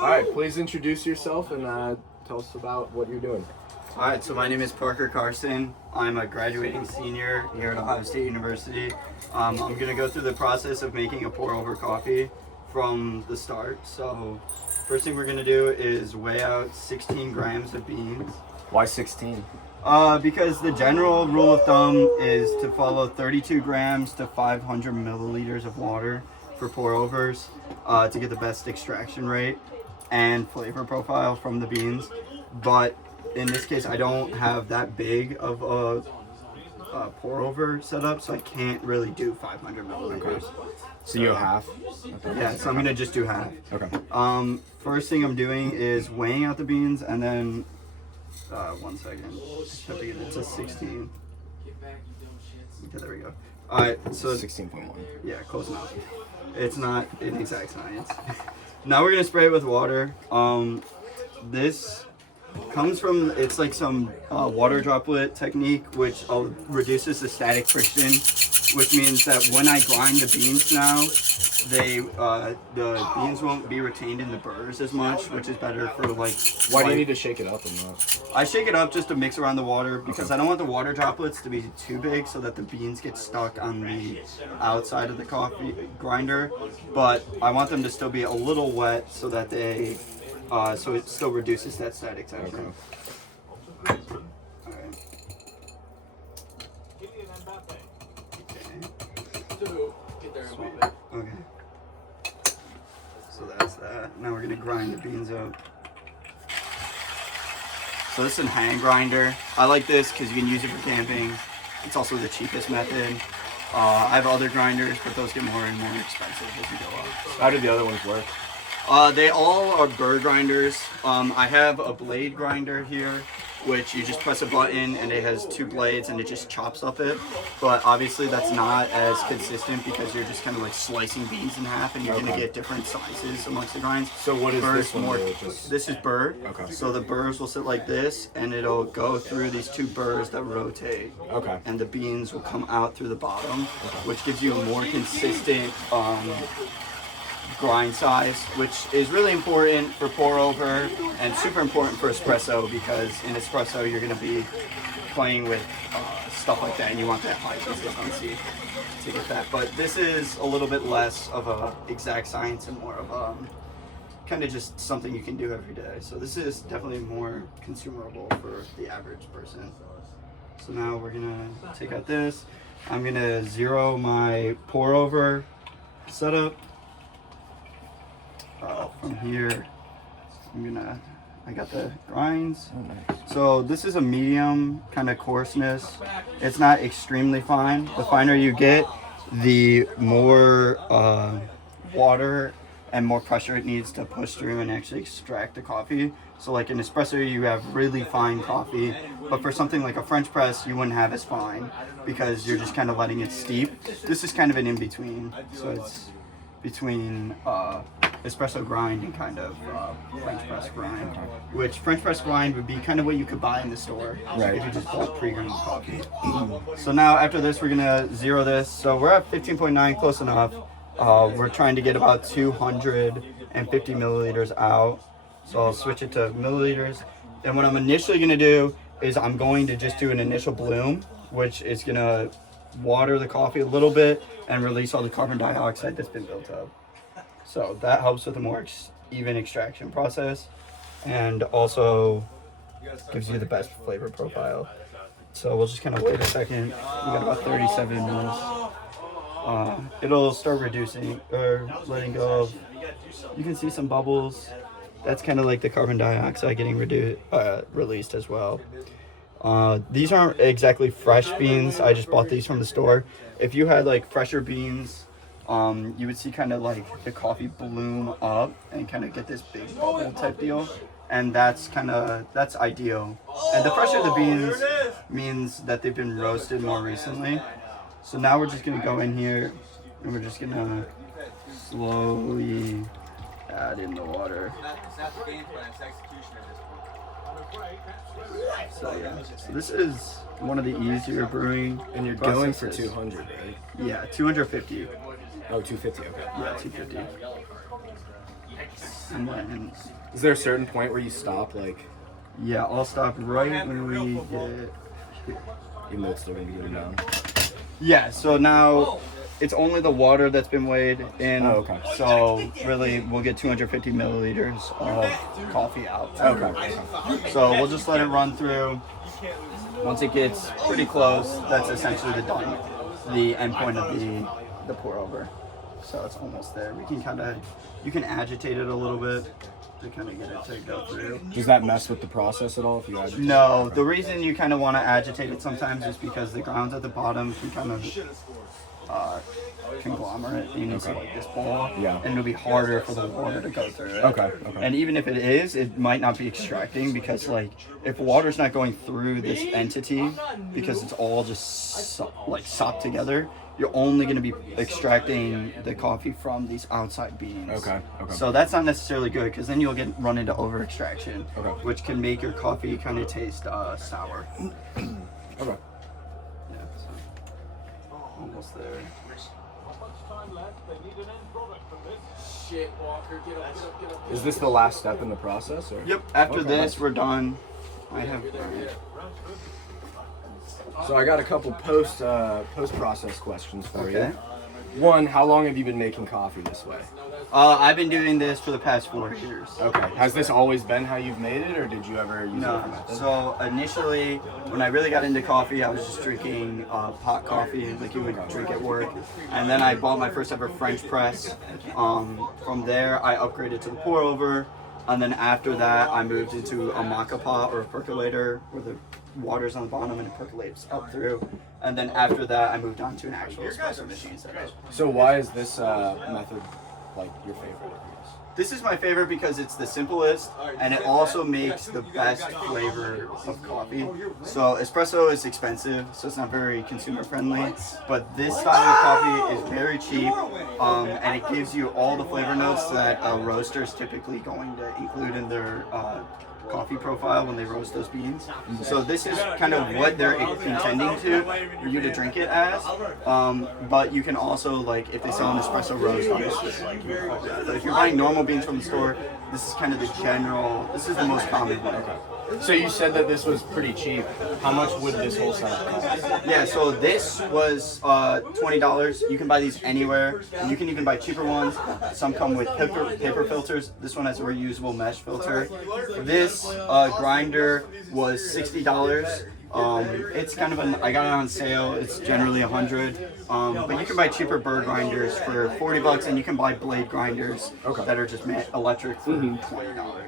All right, please introduce yourself and tell us about what you're doing. Alright, so my name is Carson. I'm a graduating senior here at Ohio State University. I'm going to go through the process of making a pour-over coffee from the start. So first thing we're going to do is weigh out 16 grams of beans. Why 16? Because the general rule of thumb is to follow 32 grams to 500 milliliters of water for pour-overs to get the best extraction rate and flavor profile from the beans. But in this case, I don't have that big of a pour-over setup, so I can't really do 500 milliliters. So you have half? Okay. Yeah, so I'm gonna just do half. Okay. First thing I'm doing is weighing out the beans, and then 1 second. I just have to get it to 16. Okay, there we go. All right, so 16.1. Yeah, close enough. It's not an exact science. Now we're gonna spray it with water. This comes from, it's like some water droplet technique, which reduces the static friction, which means that when I grind the beans now, the beans won't be retained in the burrs as much, which is better for like. Why do you need to shake it up and not? I shake it up just to mix around the water because I don't want the water droplets to be too big so that the beans get stuck on the outside of the coffee grinder, but I want them to still be a little wet so that they. So it still reduces that static tension. Okay. Alright. Sweet. Okay. So that's that. Now we're gonna grind the beans up. So this is a hand grinder. I like this because you can use it for camping. It's also the cheapest method. I have other grinders, but those get more and more expensive as you go up. How do the other ones work? They all are burr grinders. I have a blade grinder here, which you just press a button and it has two blades and it just chops up it. But obviously that's not as consistent because you're just kind of like slicing beans in half and you're going to get different sizes amongst the grinds. So what is this one? This is burr. Okay. So the burrs will sit like this and it'll go through these two burrs that rotate. Okay. And the beans will come out through the bottom, which gives you a more consistent grind size, which is really important for pour over and super important for espresso because in espresso you're going to be playing with stuff like that and you want that high consistency to get that. But this is a little bit less of a exact science and more of kind of just something you can do every day. So this is definitely more consumable for the average person. So now we're going to take out this. I'm going to zero my pour over setup. From here, I got the grinds. Oh, nice. So this is a medium kind of coarseness. It's not extremely fine. The finer you get, the more water and more pressure it needs to push through and actually extract the coffee. So like in espresso, you have really fine coffee, but for something like a French press, you wouldn't have as fine because you're just kind of letting it steep. This is kind of an in-between. So it's between espresso grind and kind of French press grind, which French press grind would be kind of what you could buy in the store if you just bought pre-ground coffee. So now after this, we're gonna zero this. So we're at 15.9, close enough. We're trying to get about 250 milliliters out. So I'll switch it to milliliters. And what I'm initially gonna do is I'm going to just do an initial bloom, which is gonna water the coffee a little bit and release all the carbon dioxide that's been built up. So that helps with a more even extraction process and also gives you the best flavor profile. So we'll just kind of wait a second. We got about 37 mils. It'll start reducing or letting go of, you can see some bubbles. That's kind of like the carbon dioxide getting released as well. These aren't exactly fresh beans. I just bought these from the store. If you had like fresher beans, you would see kind of like the coffee bloom up and kind of get this big bubble type deal. And that's ideal. And the fresher the beans means that they've been roasted more recently. So now we're just gonna go in here and we're just gonna slowly add in the water. So yeah, so this is one of the easier brewing. And you're going for 200, right? Yeah, 250. Oh, 250, okay. Yeah, 250. And then, Is there a certain point where you stop, like, yeah, I'll stop right when we get. even though it's still gonna be going down? Yeah, so now it's only the water that's been weighed in. Oh, okay. So really, we'll get 250 milliliters of coffee out. Okay. So we'll just let it run through. Once it gets pretty close, that's essentially the end point of the pour over. So it's almost there. We can you can agitate it a little bit to kind of get it to go through. Does that mess with the process at all if you agitate? No, the reason you kind of want to agitate it sometimes is because the grounds at the bottom can kind of conglomerate into like this ball, Yeah. and it'll be harder for the water to go through it. Okay. And even if it is, it might not be extracting because like if water's not going through this entity because it's all just sopped together, you're only going to be extracting the coffee from these outside beans. Okay. So that's not necessarily good because then you'll run into over extraction, Okay. which can make your coffee kind of taste sour. Okay. Yeah, so almost there. Is this the last step in the process? Or? Yep. After Okay. this, we're done. So I got a couple post process questions for Okay. you. One, how long have you been making coffee this way? I've been doing this for the past 4 years. Okay. Has this always been how you've made it, or did you ever use a No. different method? So initially, when I really got into coffee, I was just drinking pot coffee like you would drink at work. And then I bought my first ever French press. From there, I upgraded to the pour over. And then after that, I moved into a maca pot or a percolator where the water's on the bottom and it percolates up through. And then after that, I moved on to an actual espresso machine setup. So why is this method like your favorite? This is my favorite because it's the simplest and it also makes the best flavor of coffee. So espresso is expensive, so it's not very consumer friendly, but this style of coffee is very cheap and it gives you all the flavor notes that a roaster is typically going to include in their coffee profile when they roast those beans. So this is kind of what they're intending for you to drink it as. But you can also, like, if they sell an espresso roast, obviously, like, you know, but if you're buying normal beans from the store, this is kind of this is the most common one. So you said that this was pretty cheap. How much would this whole setup cost? Yeah, so this was $20. You can buy these anywhere. And you can even buy cheaper ones. Some come with paper filters. This one has a reusable mesh filter. This grinder was $60. It's kind of I got it on sale. It's generally $100. But you can buy cheaper burr grinders for $40, and you can buy blade grinders that are just electric for $20.